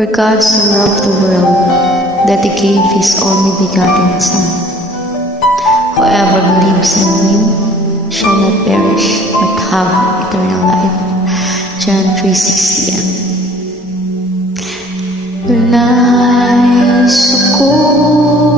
For God so loved the world, that He gave His only begotten Son. Whoever believes in Him shall not perish, but have eternal life. John 3:16. Nais ko